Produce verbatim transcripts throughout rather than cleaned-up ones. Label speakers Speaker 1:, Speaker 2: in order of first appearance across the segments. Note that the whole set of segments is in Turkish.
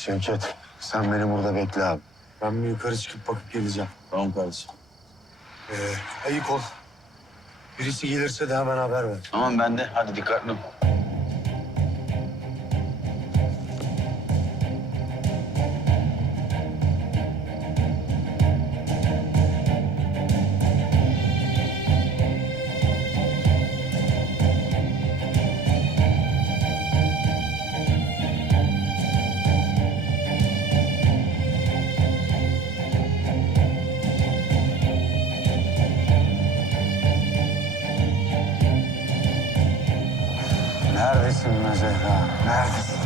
Speaker 1: Şevket, sen beni burada bekle abi. Ben bir yukarı çıkıp bakıp geleceğim.
Speaker 2: Tamam kardeşim.
Speaker 1: Ee, ayık ol. Birisi gelirse de hemen haber ver.
Speaker 2: Tamam ben de. Hadi dikkatli ol.
Speaker 1: Neredesin be Zehra? Neredesin?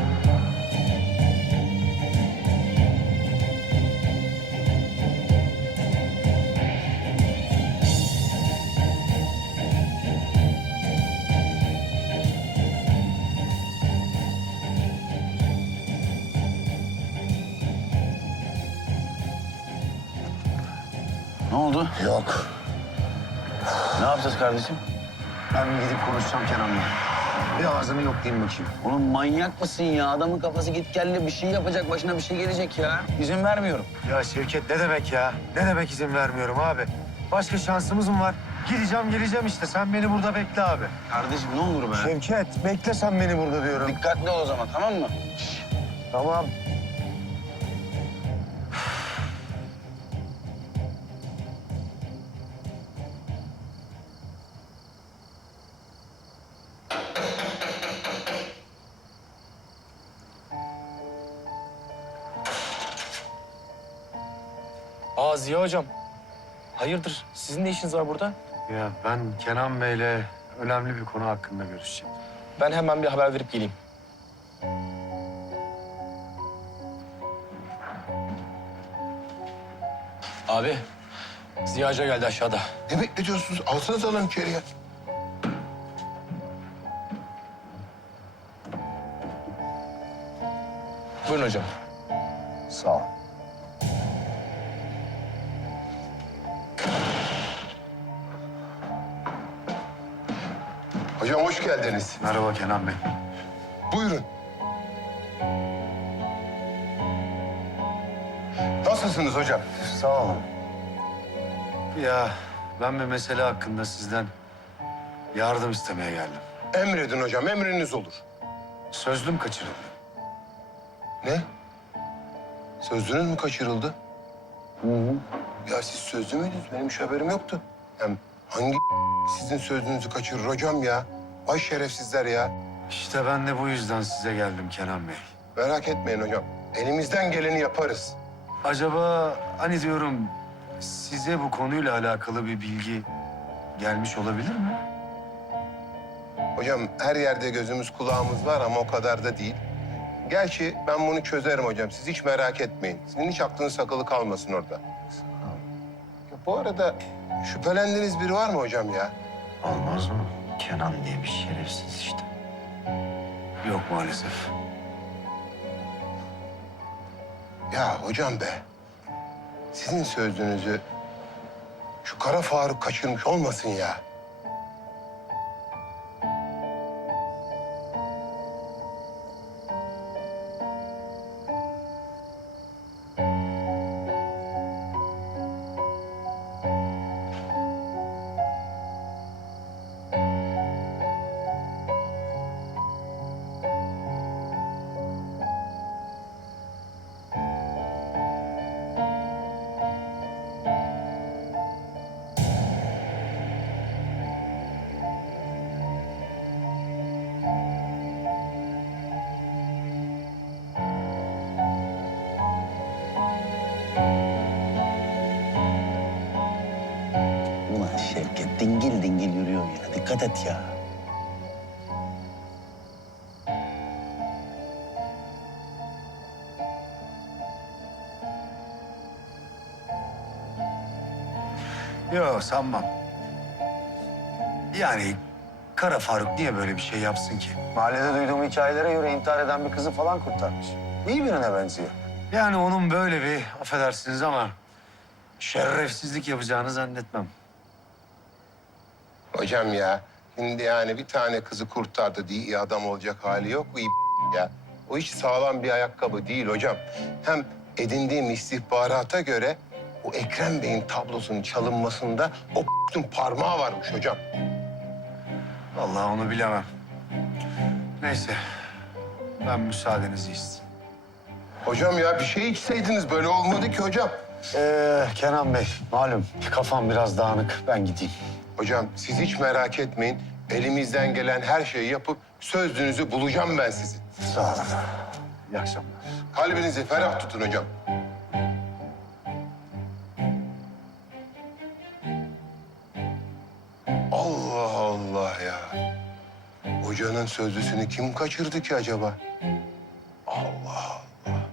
Speaker 2: Ne oldu?
Speaker 1: Yok.
Speaker 2: Ne yapacağız kardeşim?
Speaker 1: Ben bir gidip konuşacağım Kenan'la. Bir ağzını yoklayayım bakayım.
Speaker 2: Oğlum manyak mısın ya? Adamın kafası git gelli bir şey yapacak. Başına bir şey gelecek ya. İzin vermiyorum.
Speaker 1: Ya Şevket ne demek ya? Ne demek izin vermiyorum abi? Başka şansımız mı var? Gideceğim geleceğim işte. Sen beni burada bekle abi.
Speaker 2: Kardeşim ne olur be.
Speaker 1: Şevket bekle sen beni burada diyorum.
Speaker 2: Dikkatli ol o zaman tamam mı?
Speaker 1: Tamam.
Speaker 3: Aa Ziya hocam. Hayırdır? Sizin ne işiniz var burada?
Speaker 1: Ya ben Kenan Bey'le önemli bir konu hakkında görüşeceğim.
Speaker 3: Ben hemen bir haber verip geleyim. Abi, Ziya Hoca geldi aşağıda.
Speaker 4: Ne bekletiyorsunuz? Alsanız alın içeriye.
Speaker 3: Buyurun hocam.
Speaker 1: Sağ ol.
Speaker 4: Hocam hoş geldiniz.
Speaker 1: Merhaba Kenan Bey.
Speaker 4: Buyurun. Nasılsınız hocam?
Speaker 1: Sağ olun. Ya ben bir mesele hakkında sizden yardım istemeye geldim.
Speaker 4: Emredin hocam, emriniz olur.
Speaker 1: Sözlüm kaçırıldı.
Speaker 4: Ne? Sözlünüz mü kaçırıldı?
Speaker 1: Hı hı.
Speaker 4: Ya siz sözlü müydünüz? Benim hiç haberim yoktu. Hem hangi sizin sözlüğünüzü kaçırır hocam ya? Ay şerefsizler ya.
Speaker 1: İşte ben de bu yüzden size geldim Kenan Bey.
Speaker 4: Merak etmeyin hocam. Elimizden geleni yaparız.
Speaker 1: Acaba hani diyorum size bu konuyla alakalı bir bilgi gelmiş olabilir mi?
Speaker 4: Hocam her yerde gözümüz kulağımız var ama o kadar da değil. Gerçi ben bunu çözerim hocam. Siz hiç merak etmeyin. Sizin hiç aklınız sakalı kalmasın orada. Ya bu arada şüphelendiğiniz biri var mı hocam ya?
Speaker 1: Olmaz mı? Kenan diye bir şerefsiz işte. Yok maalesef.
Speaker 4: Ya hocam be. Sizin sözünüzü şu Kara Faruk kaçırmış olmasın ya.
Speaker 2: Ulan Şevket dingil dingil yürüyorsun ya. Dikkat et ya.
Speaker 1: Yok sanmam. Yani Kara Faruk niye böyle bir şey yapsın ki? Mahallede duyduğum hikayelere göre intihar eden bir kızı falan kurtarmış. İyi birine benziyor. Yani onun böyle bir, affedersiniz ama şerefsizlik yapacağını zannetmem.
Speaker 4: Hocam ya. Şimdi yani bir tane kızı kurtardı diye iyi adam olacak hali yok. Bu iyi ya. O hiç sağlam bir ayakkabı değil hocam. Hem edindiğim istihbarata göre o Ekrem Bey'in tablosunun çalınmasında o p***ün parmağı varmış hocam.
Speaker 1: Vallahi onu bilemem. Neyse, ben müsaadenizi isteyeyim.
Speaker 4: Hocam ya bir şey içseydiniz böyle olmadı ki hocam.
Speaker 1: Ee, Kenan Bey, malum kafam biraz dağınık. Ben gideyim.
Speaker 4: Hocam siz hiç merak etmeyin. Elimizden gelen her şeyi yapıp sözünüzü bulacağım ben sizin.
Speaker 1: Sağ olun. İyi akşamlar.
Speaker 4: Kalbinizi ferah tutun hocam. Allah Allah ya. Hocanın sözlüsünü kim kaçırdı ki acaba? Allah Allah.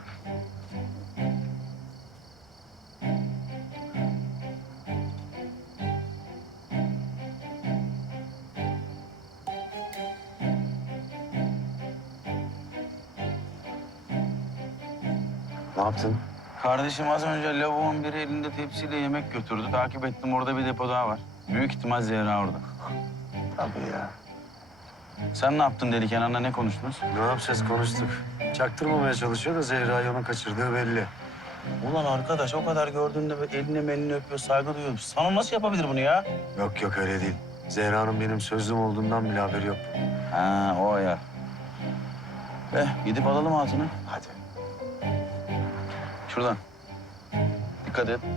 Speaker 1: Ne yaptın?
Speaker 2: Kardeşim az önce lavuğun biri elinde tepsiyle yemek götürdü. Takip ettim, orada bir depo daha var. Büyük ihtimal Zehra orada.
Speaker 1: Tabii ya.
Speaker 2: Sen ne yaptın Deli Kenan'la, ne konuştunuz?
Speaker 1: Ne yapacağız, konuştuk. Çaktırmamaya çalışıyor da Zehra'yı onun kaçırdığı belli.
Speaker 2: Ulan arkadaş, o kadar gördüğünde elini melini öpüyor, saygı duyuyor. Sana nasıl yapabilir bunu ya?
Speaker 1: Yok yok, öyle değil. Zehra'nın benim sözlüm olduğundan bile haberi yok.
Speaker 2: Ha, o ya. Eh, gidip alalım hatunu.
Speaker 1: Hadi.
Speaker 2: Şuradan. Dikkat et.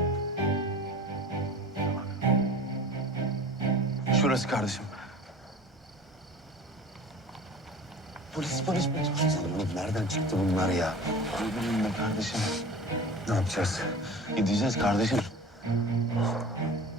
Speaker 2: Şurası kardeşim.
Speaker 1: Polis, polis, polis. Oğlum nereden çıktı bunlar ya?
Speaker 2: Ne bileyim be kardeşim.
Speaker 1: Ne yapacağız?
Speaker 2: Gideceğiz kardeşim.